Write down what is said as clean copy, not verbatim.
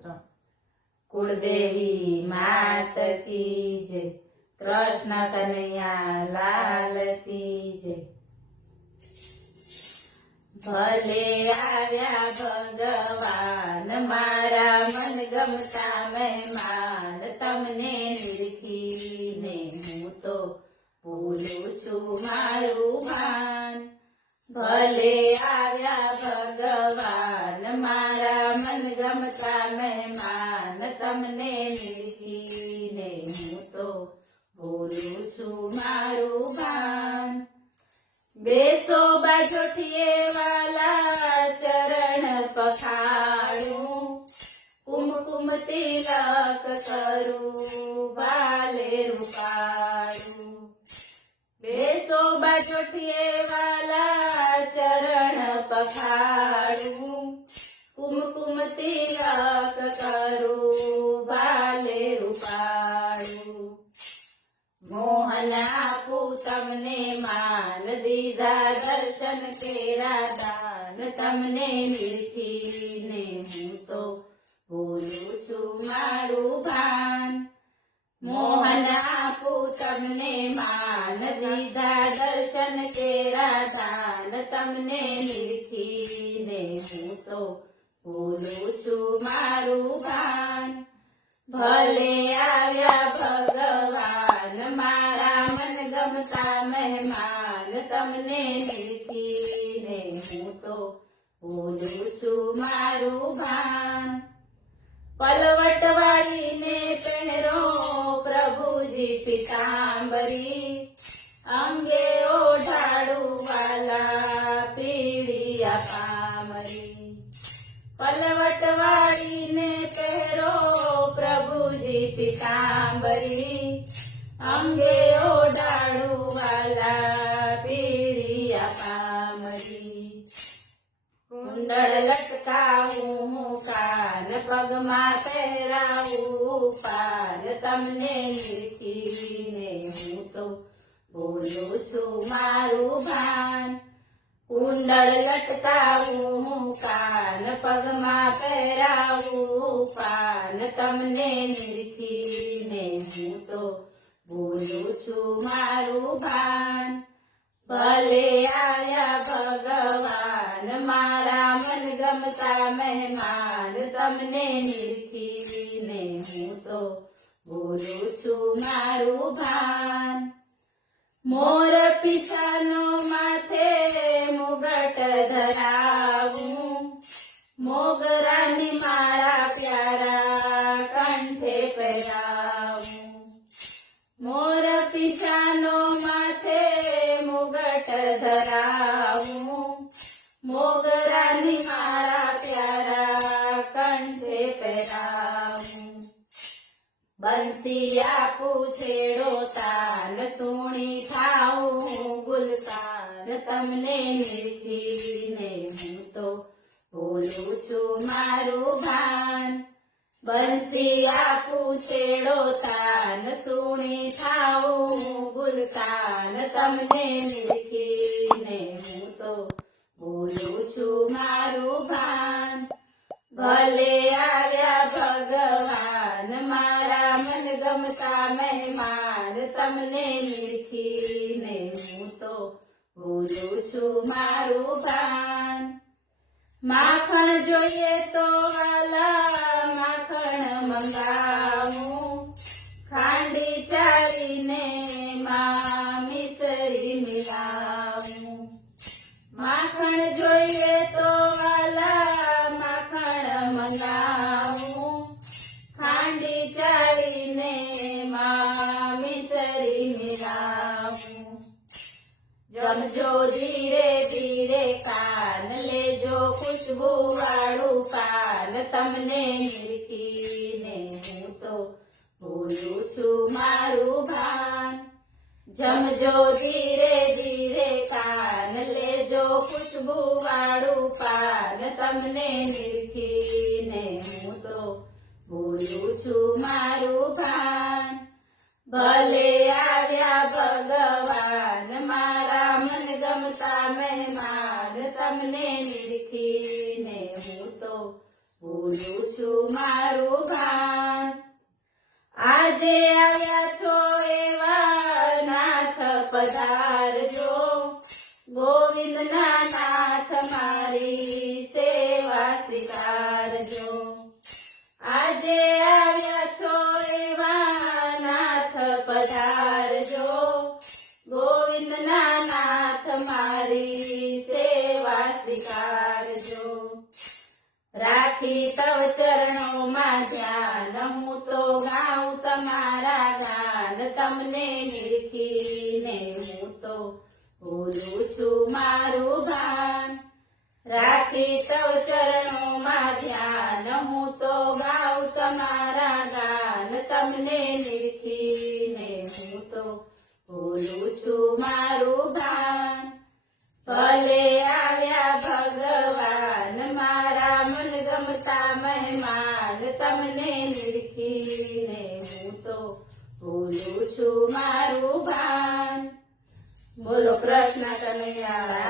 ત્રણ. કુળદેવી માત કી જય, કૃષ્ણ કનૈયા લાલ કી જય. ભલે આવ્યા ભગવાન મારા મનગમતા મહેમાન, તમને નિરખીને હું તો ભૂલું છું મારું ભાન. ભલે આવ્યા ભગવાન મારા મનગમતા મહેમાન, તમને નિરખીને હું તો ભૂલું છું મારું ભાન. બેસો બાજોઠીએ વાલા ચરણ પખાડું, કુમકુમ તિલક કરું વાલે રૂપાળું. બેસો બાજોઠીએ વાલા ચરણ પખાડું, કુમકુમ તિલક કરું વાલે રૂપાળું. મોહન આપું તમને માન, દીધા દર્શન કેરા દાન, તમને નિરખીને હું તો ભૂલું છું મારું ભાન. મોહન આપું તમને માન, દીધા દર્શન કેરા દાન, તમને નિરખીને હું તો ભૂલું છું મારું ભાન. ભલે આવ્યા ભગવાન મારા મનગમતા મહેમાન, તમને નિરખીને હું તો ભૂલું છું મારું ભાન. પલવટ વાળીને પહેરો પ્રભુજી પીતાંબરી, અંગે ઓઢાડું વાલા પીળિયા પામરી. પલવટ વાળીને પહેરો પ્રભુજી પીતાંબરી, અંગે ઓઢાડું વાલા પીળિયા પામરી. કુંડળ લટકાવું કાન, પગમાં પહેરાવું પાન, તમને નિરખીને હું તો ભૂલું છું મારું ભાન. કુંડળ લટકાવું કાન, પગમાં પહેરાવું પાન, તમને નિરખીને હું તો ભૂલું છું મારું ભાન. ભલે આવ્યા ભગવાન મારા મનગમતા મહેમાન, તમને નિરખીને હું તો ભૂલું છું મારું ભાન. મોર પીછાનો માથે મુગટ ધરાવું, મોગરાની માળા પ્યારા કંઠે પહેરાવું. મોર પીછાનો માથે મુગટ ધરાવું, મોગરાની માળા પ્યારા કંઠે પહેરાવું. બંસી આપું છેડો તાન, સુણી થાઉં ગુલતાન, તમને નિરખીને હું તો ભૂલું છું મારું ભાન. બંસી આપું છેડો તાન, સુણી થાઉં ગુલતાન, તમને નિરખીને હું તો ભૂલું છું મારું ભાન. ભલે આવ્યા ભગવાન મારા મનગમતા મહેમાન, તમને નિરખીને હું તો ભૂલું છું મારું ભાન. માખણ જોઈએ તો વાલા માખણ મંગાવું, ખાંડી ચાળીને માં મિસરી મિલાવું. માખણ જોઈએ તો વાલા માખણ મંગાવું, ખાંડી ચાળીને માં મિસરી મિલાવું. જમજો ધીરે ધીરે કાન, લેજો ખુશ્બુ વાળું પાન, તમને નિરખીને હું તો ભૂલું છું મારું ભાન. જમજો ધીરે ધીરે કાન, લેજો ખુશ્બુ વાળું પાન, તમને નિરખીને હું તો ભૂલું છું મારું ભાન. ભલે આવ્યા ભગવાન મારા મનગમતા મહેમાન, તમને નિરખીને હું તો ભૂલું છું મારું ભાન. આજે આવ્યા છો એવા નાથ પધારજો, ગોવિંદના નાથ મારી સેવા સ્વીકારજો. આજે આવ્યા છો એવા નાથ પધારજો, ગોવિંદના નાથ મારી સેવા સ્વીકારજો. રાખી તવ ચરણોમાં ધ્યાન, હું તો ગાઉં તમારા ગાન. તમને નિરખીને હું તો ભૂલું છું મારું ભાન. રાખી તવ ચરણોમાં ધ્યાન, હું તો ગાઉં તમારા ગાન. તમને નિરખીને હું તો ભૂલું છું મારું ભાન. ભલે આવ્યા ભગવાન મારા મનગમતા મહેમાન. તમને નિરખીને હું તો ભૂલું છું મારું ભાન. બોલો કૃષ્ણ કનૈયા